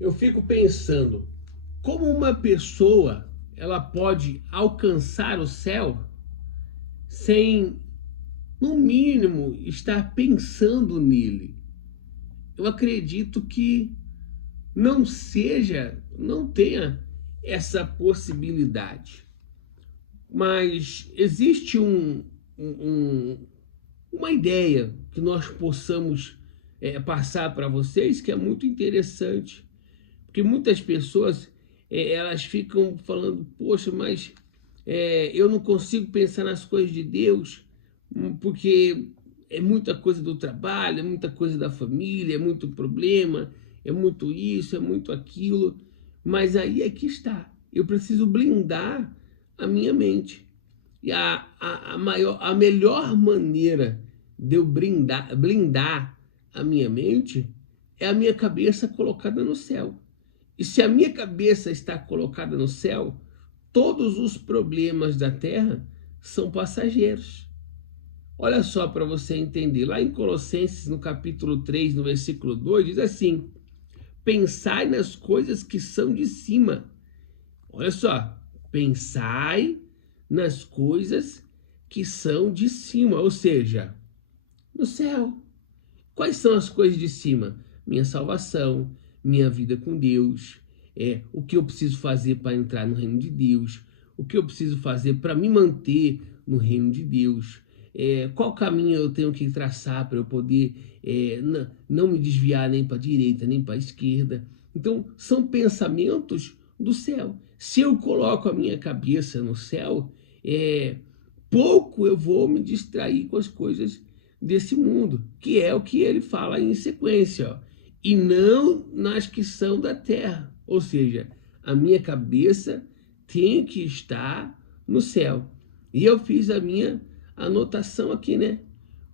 Eu fico pensando, como uma pessoa ela pode alcançar o céu sem, no mínimo, estar pensando nele? Eu acredito que não tenha essa possibilidade. Mas existe um- uma ideia que nós possamos passar para vocês que é muito interessante. Porque muitas pessoas elas ficam falando, poxa, mas eu não consigo pensar nas coisas de Deus, porque é muita coisa do trabalho, é muita coisa da família, é muito problema, é muito isso, é muito aquilo. Mas aí é que está. Eu preciso blindar a minha mente. E a melhor maneira de eu blindar a minha mente é a minha cabeça colocada no céu. E se a minha cabeça está colocada no céu, todos os problemas da terra são passageiros. Olha só para você entender, lá em Colossenses, no capítulo 3, no versículo 2, diz assim: pensai nas coisas que são de cima. Olha só, pensai nas coisas que são de cima, ou seja, no céu. Quais são as coisas de cima? Minha salvação, minha vida com Deus, o que eu preciso fazer para entrar no reino de Deus, o que eu preciso fazer para me manter no reino de Deus, qual caminho eu tenho que traçar para eu poder não me desviar nem para a direita nem para a esquerda. Então, são pensamentos do céu. Se eu coloco a minha cabeça no céu, pouco eu vou me distrair com as coisas desse mundo, que é o que ele fala em sequência, ó, e não nas que são da terra. Ou seja, a minha cabeça tem que estar no céu. E eu fiz a minha anotação aqui, né?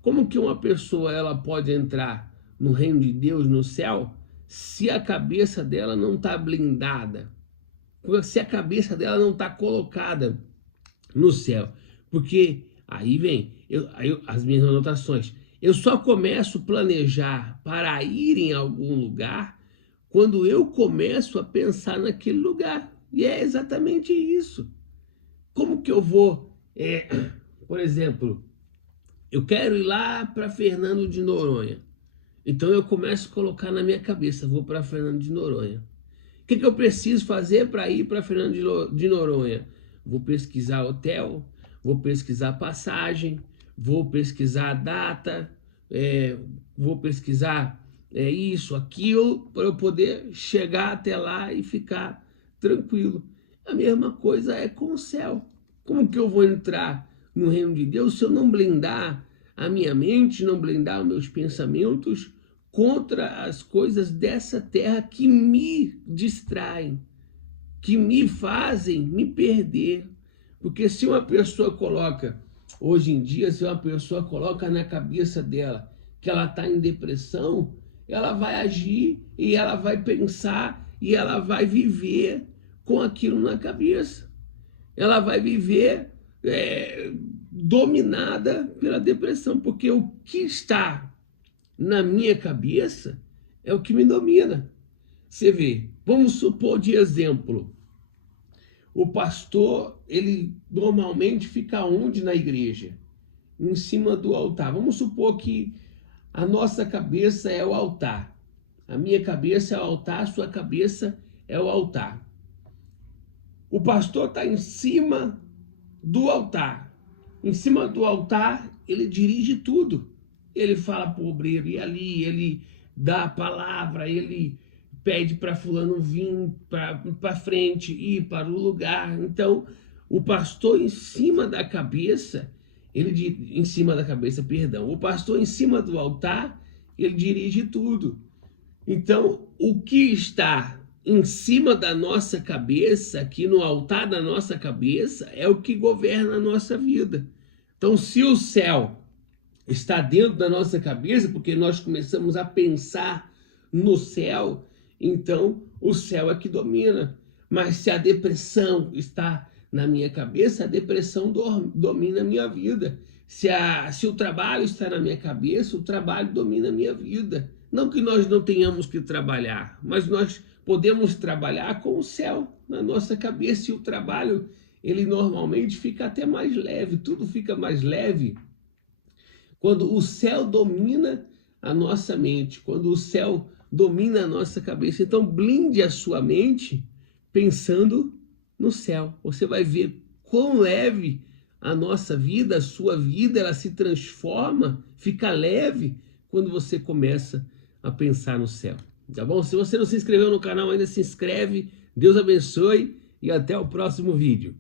Como que uma pessoa ela pode entrar no reino de Deus, no céu, se a cabeça dela não está blindada? Se a cabeça dela não está colocada no céu? Porque aí vem as minhas anotações. Eu só começo a planejar para ir em algum lugar quando eu começo a pensar naquele lugar. E é exatamente isso. Como que eu vou, por exemplo, eu quero ir lá para Fernando de Noronha. Então eu começo a colocar na minha cabeça, vou para Fernando de Noronha. O que eu preciso fazer para ir para Fernando de Noronha? Vou pesquisar hotel, vou pesquisar passagem, vou pesquisar data, vou pesquisar isso, aquilo, para eu poder chegar até lá e ficar tranquilo. A mesma coisa é com o céu. Como que eu vou entrar no reino de Deus se eu não blindar a minha mente, não blindar os meus pensamentos contra as coisas dessa terra que me distraem, que me fazem me perder? Porque se uma pessoa coloca, hoje em dia, se uma pessoa coloca na cabeça dela que ela está em depressão, ela vai agir e ela vai pensar e ela vai viver com aquilo na cabeça. Ela vai viver dominada pela depressão, porque o que está na minha cabeça é o que me domina. Você vê, vamos supor de exemplo, o pastor, ele normalmente fica onde na igreja? Em cima do altar. Vamos supor que a nossa cabeça é o altar. A minha cabeça é o altar, a sua cabeça é o altar. O pastor está em cima do altar. Em cima do altar, ele dirige tudo. Ele fala para o obreiro ir ali, ele dá a palavra, ele pede para fulano vir para frente, ir para o lugar. Então, o pastor em cima da cabeça, o pastor em cima do altar, ele dirige tudo. Então, o que está em cima da nossa cabeça, aqui no altar da nossa cabeça, é o que governa a nossa vida. Então, se o céu está dentro da nossa cabeça, porque nós começamos a pensar no céu, então o céu é que domina. Mas se a depressão está na minha cabeça, a depressão domina a minha vida. Se o trabalho está na minha cabeça, o trabalho domina a minha vida. Não que nós não tenhamos que trabalhar, mas nós podemos trabalhar com o céu na nossa cabeça, e o trabalho, ele normalmente fica até mais leve, tudo fica mais leve quando o céu domina a nossa mente, quando o céu domina a nossa cabeça. Então blinde a sua mente pensando no céu. Você vai ver quão leve a nossa vida, a sua vida, ela se transforma, fica leve quando você começa a pensar no céu. Tá bom? Se você não se inscreveu no canal ainda, se inscreve. Deus abençoe e até o próximo vídeo.